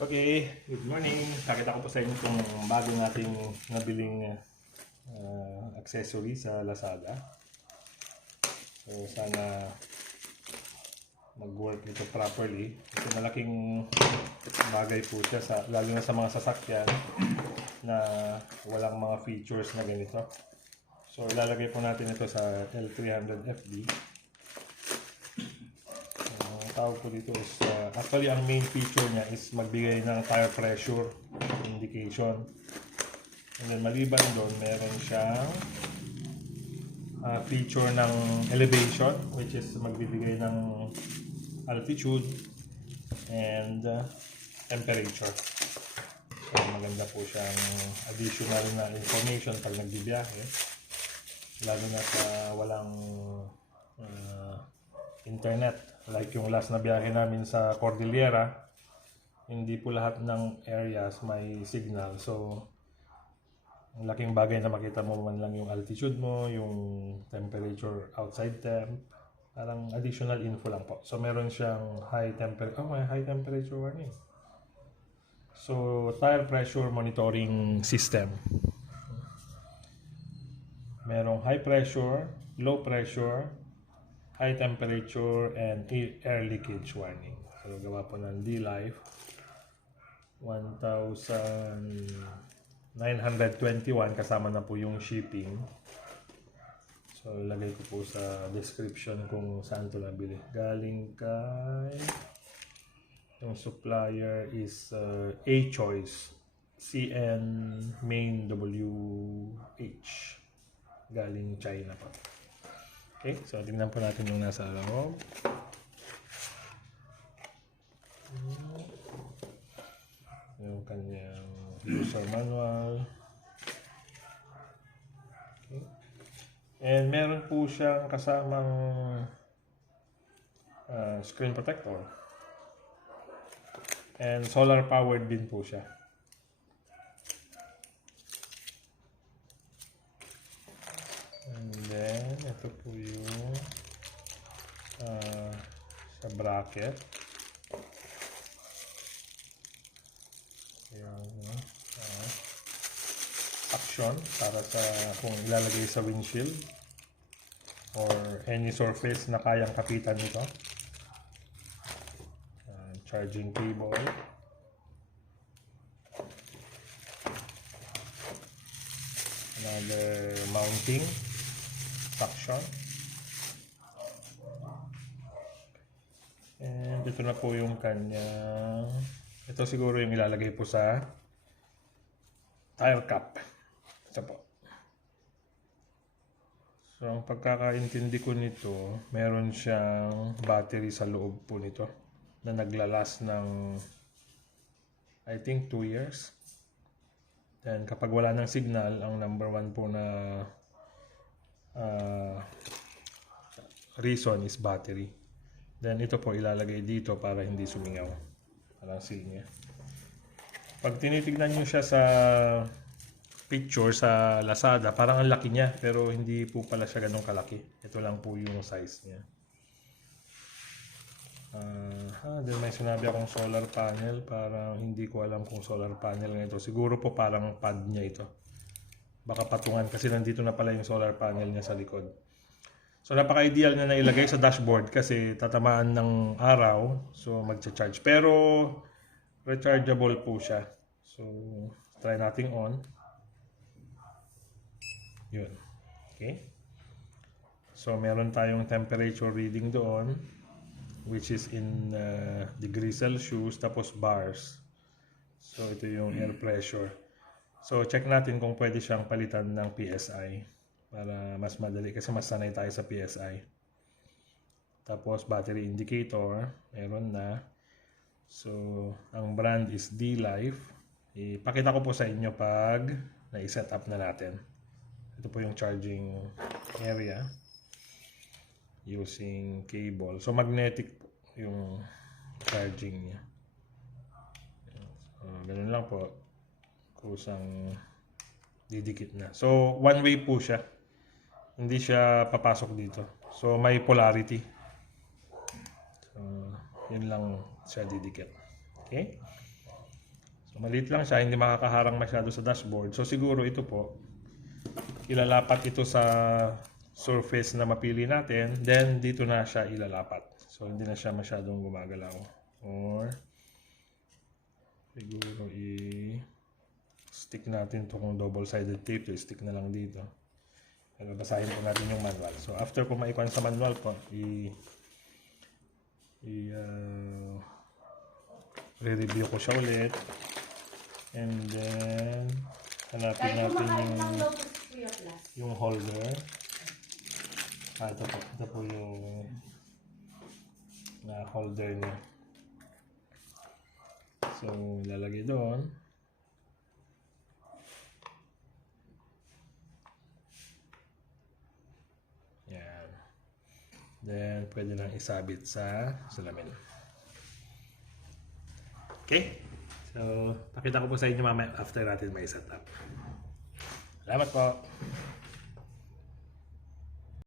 Okay, good morning. Nakita ko po sa inyo itong bago nating nabiling accessory sa Lazada. So sana mag-work ito properly. Kasi malaking bagay po siya, lalo na sa mga sasakyan na walang mga features na ganito. So ilalagay po natin ito sa L300FD. Tawag ko dito is actually ang main feature niya is magbigay ng tire pressure indication, and then maliban doon meron siyang feature ng elevation, which is magbibigay ng altitude and temperature. So maganda po siyang additional na information pag nagbibiyahe, lalo na sa walang internet. Like yung last na biyahe namin sa Cordillera, hindi po lahat ng areas may signal. So, ang laking bagay na makita mo man lang yung altitude mo, yung temperature outside temp. Parang additional info lang po. So, meron siyang may high temperature warning. So, tire pressure monitoring system. Merong high pressure, low pressure, high temperature, and air leakage warning. So, gawa po ng D-Life. 1,921 kasama na po yung shipping. So, ilagay ko po sa description kung saan ito nabili. Galing kay... yung supplier is A-Choice CN Main WH. Galing China po. Okay, so tingnan po natin yung nasa loob. Yung kanyang user manual. Okay. And meron po siyang kasamang screen protector. And solar powered din po siya. And then, ito po yung sa bracket. Ayan, action para sa kung ilalagay sa windshield or any surface na kayang kapitan nito. Charging cable. Another mounting suction. And ito na po yung kanyang, ito siguro yung ilalagay po sa tire cap. Ito po. So ang pagkakaintindi ko nito, meron siyang battery sa loob po nito na naglalas ng I think 2 years. Then kapag wala ng signal, ang number 1 po na reason is battery. Then ito po ilalagay dito para hindi sumingaw. Parang seal niya. Pag tinitignan nyo siya sa picture sa Lazada, parang ang laki niya, pero hindi po pala siya ganun kalaki. Ito lang po yung size niya. Then may sinabi akong solar panel, parang hindi ko alam kung solar panel na ito. Siguro po parang pad niya ito. Baka patungan kasi nandito na pala yung solar panel niya sa likod. So napaka-ideal na nailagay sa dashboard kasi tatamaan ng araw, so magcha-charge. Pero rechargeable po siya. So try natin on. Yun. Okay. So meron tayong temperature reading doon, which is in degrees Celsius, tapos bars. So ito yung air pressure. So check natin kung pwede siyang palitan ng PSI para mas madali kasi mas sanay tayo sa PSI. Tapos battery indicator, meron na. So ang brand is D-Life. Ipakita ko po sa inyo pag na-set up na natin. Ito po yung charging area using cable. So magnetic po yung charging niya. So ganun lang po. Kusang didikit na. So one way po siya. Hindi siya papasok dito. So may polarity. So yun lang siya didikit. Okay? So maliit lang siya, hindi makakaharang masyado sa dashboard. So siguro ito po, ilalapat ito sa surface na mapili natin, then dito na siya ilalapat. So hindi na siya masyadong gumagalaw. Or siguro i-stick natin itong double-sided tape. So stick na lang dito. Basahin po natin yung manual. So after ko maikuan sa manual po, re-review ko siya ulit. And then hanapin natin yung holder. Ito po yung holder niya. So lalagay doon. Yan. Then pwede lang isabit sa salamin. Okay? So pakita ko po sa inyo mamaya after natin may setup. Salamat po!